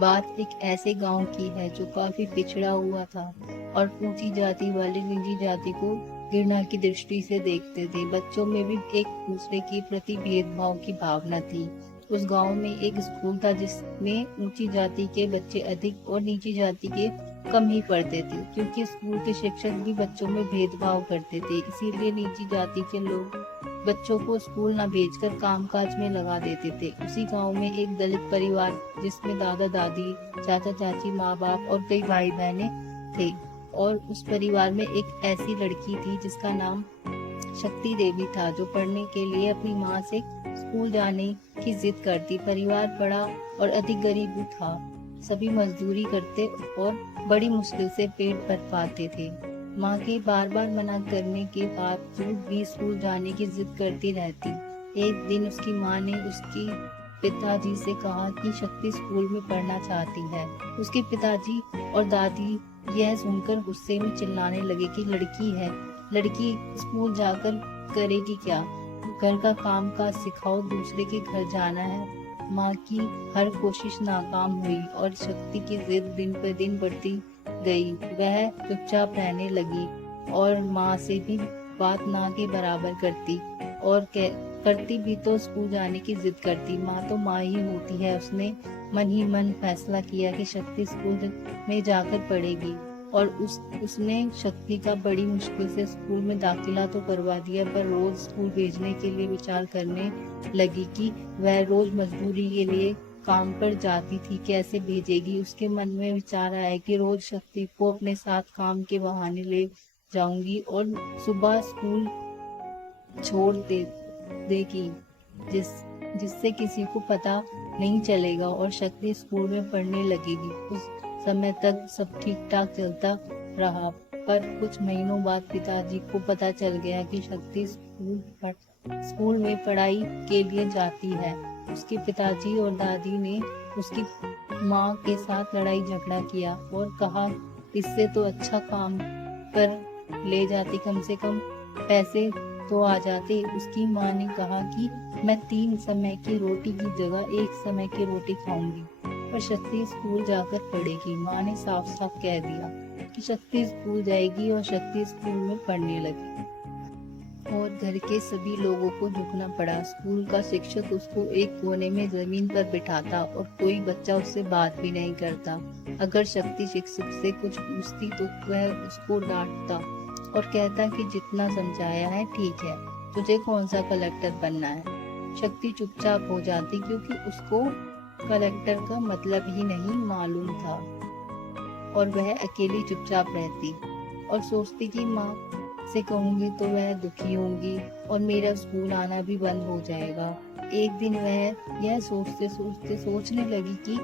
बात एक ऐसे गांव की है जो काफी पिछड़ा हुआ था और ऊंची जाति वाले निजी जाति को घृणा की दृष्टि से देखते थे। बच्चों में भी एक दूसरे के प्रति भेदभाव की भावना थी। उस गांव में एक स्कूल था जिसमें ऊंची जाति के बच्चे अधिक और नीची जाति के कम ही पढ़ते थे, क्योंकि स्कूल के शिक्षक भी बच्चों में भेदभाव करते थे। इसीलिए नीची जाति के लोग बच्चों को स्कूल न भेजकर कामकाज में लगा देते थे। उसी गांव में एक दलित परिवार जिसमें दादा दादी, चाचा चाची, माँ बाप और कई भाई बहने थे, और उस परिवार में एक ऐसी लड़की थी जिसका नाम शक्ति देवी था, जो पढ़ने के लिए अपनी माँ से स्कूल जाने की जिद करती। परिवार बड़ा और अधिक गरीब था। सभी मजदूरी करते और बड़ी मुश्किल से पेट भर पाते थे। माँ के बार बार मना करने के बावजूद भी स्कूल जाने की जिद करती रहती। एक दिन उसकी माँ ने उसके पिताजी से कहा कि शक्ति स्कूल में पढ़ना चाहती है। उसके पिताजी और दादी यह सुनकर गुस्से में चिल्लाने लगे कि लड़की स्कूल जाकर करेगी क्या? घर का काम काज सिखाओ, दूसरे के घर जाना है। माँ की हर कोशिश नाकाम हुई और शक्ति की जिद दिन पर दिन बढ़ती गई। वह चुपचाप रहने लगी और माँ से भी बात ना के बराबर करती, और करती भी तो स्कूल जाने की जिद करती। माँ तो माँ ही होती है। उसने मन ही मन फैसला किया कि शक्ति स्कूल में जाकर पढ़ेगी, और उसने शक्ति का बड़ी मुश्किल से स्कूल में दाखिला तो करवा दिया, पर रोज स्कूल भेजने के लिए विचार करने लगी कि वह रोज मजदूरी के लिए काम पर जाती थी, कैसे भेजेगी। उसके मन में विचार आया कि रोज शक्ति को अपने साथ काम के बहाने ले जाऊंगी और सुबह स्कूल छोड़ देगी, जिससे किसी को पता नहीं चलेगा और शक्ति स्कूल में पढ़ने लगेगी। उस समय तक सब ठीक ठाक चलता रहा, पर कुछ महीनों बाद पिताजी को पता चल गया कि शक्ति स्कूल में पढ़ाई के लिए जाती है। उसके पिताजी और दादी ने उसकी माँ के साथ लड़ाई झगड़ा किया और कहा, इससे तो अच्छा काम पर ले जाती, कम से कम पैसे तो आ जाते। उसकी माँ ने कहा कि मैं 3 समय की रोटी की जगह 1 समय की रोटी खाऊंगी, पर शक्ति स्कूल जाकर पढ़ेगी। माँ ने साफ साफ कह दिया कि शक्ति स्कूल जाएगी, और शक्ति स्कूल में पढ़ने लगी और घर के सभी लोगों को झुकना पड़ा। स्कूल का शिक्षक उसको एक कोने में जमीन पर बिठाता और कोई बच्चा उससे बात भी नहीं करता। अगर शक्ति शिक्षक से कुछ पूछती तो वह उसको डांटता और कहता कि जितना समझाया है ठीक है, तुझे कौन सा कलेक्टर बनना है। शक्ति चुपचाप हो जाती, क्योंकि उसको कलेक्टर का मतलब ही नहीं मालूम था, और वह अकेली चुपचाप रहती और सोचती कि माँ से कहूंगी तो वह दुखी होंगी और मेरा स्कूल आना भी बंद हो जाएगा। एक दिन वह यह सोचने लगी कि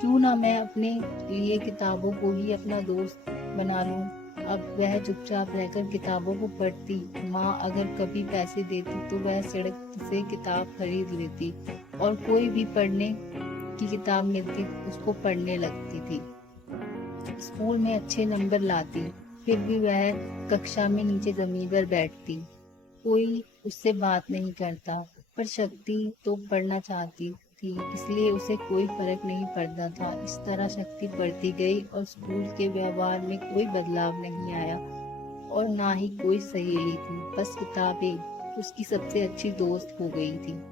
क्यों ना मैं अपने लिए किताबों को ही अपना दोस्त बना लूं। अब वह चुपचाप रहकर किताबों को पढ़ती। माँ अगर कभी पैसे देती तो वह सड़क से किताब खरीद लेती, और कोई भी पढ़ने की किताब मिलती उसको पढ़ने लगती थी। स्कूल में अच्छे नंबर लाती, फिर भी वह कक्षा में नीचे जमीन पर बैठती। कोई उससे बात नहीं करता, पर शक्ति तो पढ़ना चाहती थी, इसलिए उसे कोई फर्क नहीं पड़ता था। इस तरह शक्ति पढ़ती गई और स्कूल के व्यवहार में कोई बदलाव नहीं आया, और ना ही कोई सहेली थी। बस किताबें उसकी सबसे अच्छी दोस्त हो गई थी,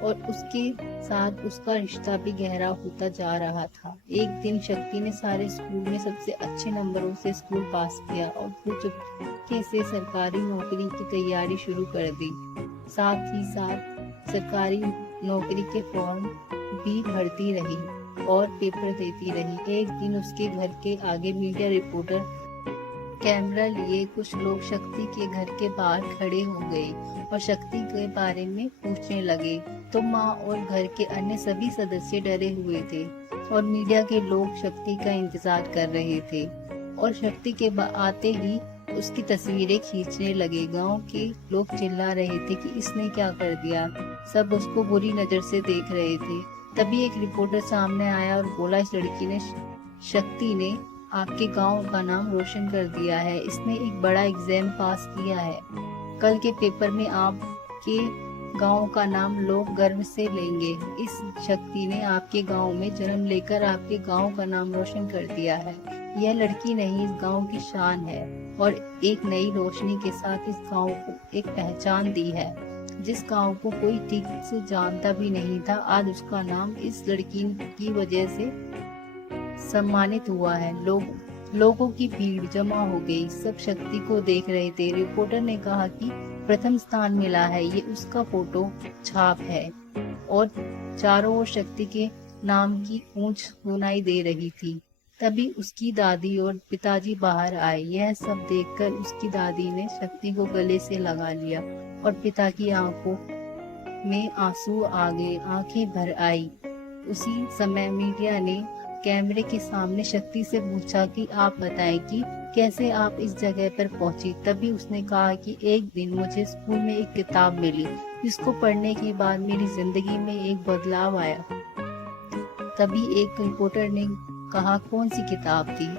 और उसके साथ उसका रिश्ता भी गहरा होता जा रहा था। एक दिन शक्ति ने सारे स्कूल में सबसे अच्छे नंबरों से स्कूल पास किया और फिर चुपके से सरकारी नौकरी की तैयारी शुरू कर दी। साथ ही साथ सरकारी नौकरी के फॉर्म भी भरती रही और पेपर देती रही। एक दिन उसके घर के आगे मीडिया रिपोर्टर कैमरा लिए कुछ लोग शक्ति के घर के बाहर खड़े हो गए और शक्ति के बारे में पूछने लगे, तो माँ और घर के अन्य सभी सदस्य डरे हुए थे और मीडिया के लोग शक्ति का इंतजार कर रहे थे, और शक्ति के आते ही उसकी तस्वीरें खींचने लगे। गांव के लोग चिल्ला रहे थे कि इसने क्या कर दिया। सब उसको बुरी नजर से देख रहे थे। तभी एक रिपोर्टर सामने आया और बोला, इस लड़की ने शक्ति ने आपके गांव का नाम रोशन कर दिया है। इसने एक बड़ा एग्जाम पास किया है। कल के पेपर में आपके गांव का नाम लोग गर्व से लेंगे। इस शक्ति ने आपके गांव में जन्म लेकर आपके गांव का नाम रोशन कर दिया है। यह लड़की नहीं, इस गांव की शान है और एक नई रोशनी के साथ इस गांव को एक पहचान दी है। जिस गांव को कोई ठीक से जानता भी नहीं था, आज उसका नाम इस लड़की की वजह से सम्मानित हुआ है। लोगों की भीड़ जमा हो गई, सब शक्ति को देख रहे थे। रिपोर्टर ने कहा कि प्रथम स्थान मिला है, ये उसका फोटो छाप है और चारों ओर शक्ति के नाम की गूंज सुनाई दे रही थी। तभी उसकी दादी और पिताजी बाहर आए। यह सब देखकर उसकी दादी ने शक्ति को गले से लगा लिया और पिता की आंखों में आंसू आ गए, आंखें भर आई। उसी समय मीडिया ने कैमरे के सामने शक्ति से पूछा कि आप बताएं कि कैसे आप इस जगह पर पहुंची। तभी उसने कहा कि एक दिन मुझे स्कूल में एक किताब मिली, जिसको पढ़ने के बाद मेरी जिंदगी में एक बदलाव आया। तभी एक रिपोर्टर ने कहा, कौन सी किताब थी?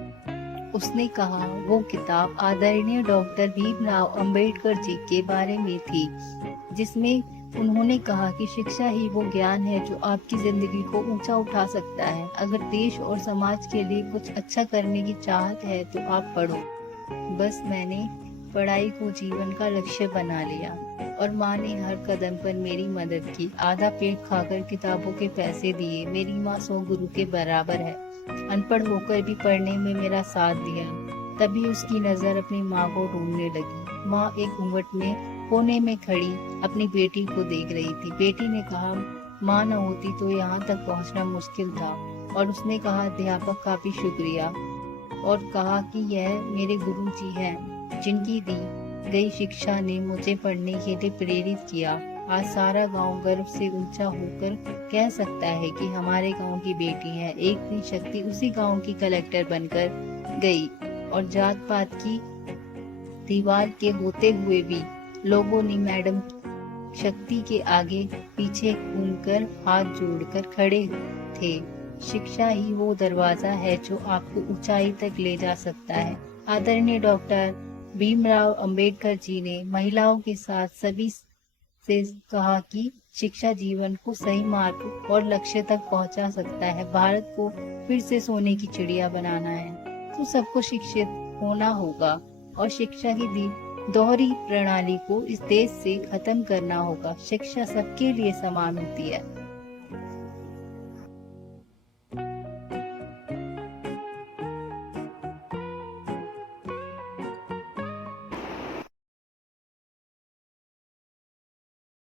उसने कहा, वो किताब आदरणीय डॉक्टर भीमराव अंबेडकर जी के बारे में थी, जिसमें उन्होंने कहा कि शिक्षा ही वो ज्ञान है जो आपकी जिंदगी को ऊंचा उठा सकता है। अगर देश और समाज के लिए कुछ अच्छा करने की चाहत है तो आप पढ़ो। बस मैंने पढ़ाई को जीवन का लक्ष्य बना लिया और माँ ने हर कदम पर मेरी मदद की। आधा पेट खाकर किताबों के पैसे दिए। मेरी माँ 100 गुरु के बराबर है। अनपढ़ होकर भी पढ़ने में मेरा साथ दिया। तभी उसकी नजर अपनी माँ को ढूंढने लगी। माँ एक घूंघट में कोने में खड़ी अपनी बेटी को देख रही थी। बेटी ने कहा, माँ न होती तो यहाँ तक पहुँचना मुश्किल था। और उसने कहा, अध्यापक काफी शुक्रिया, और कहा कि यह मेरे गुरुजी हैं, जिनकी दी गई शिक्षा ने मुझे पढ़ने के लिए प्रेरित किया। आज सारा गांव गर्व से ऊंचा होकर कह सकता है कि हमारे गांव की बेटी है। एक दिन शक्ति उसी गांव की कलेक्टर बनकर गई और जात पात की दीवार के होते हुए भी लोगों ने मैडम शक्ति के आगे पीछे घूमकर हाथ जोड़कर खड़े थे। शिक्षा ही वो दरवाजा है जो आपको ऊंचाई तक ले जा सकता है। आदरणीय डॉक्टर भीमराव अंबेडकर जी ने महिलाओं के साथ सभी से कहा कि शिक्षा जीवन को सही मार्ग और लक्ष्य तक पहुंचा सकता है। भारत को फिर से सोने की चिड़िया बनाना है तो सबको शिक्षित होना होगा और शिक्षा की दोहरी प्रणाली को इस देश से खत्म करना होगा। शिक्षा सबके लिए समान होती है।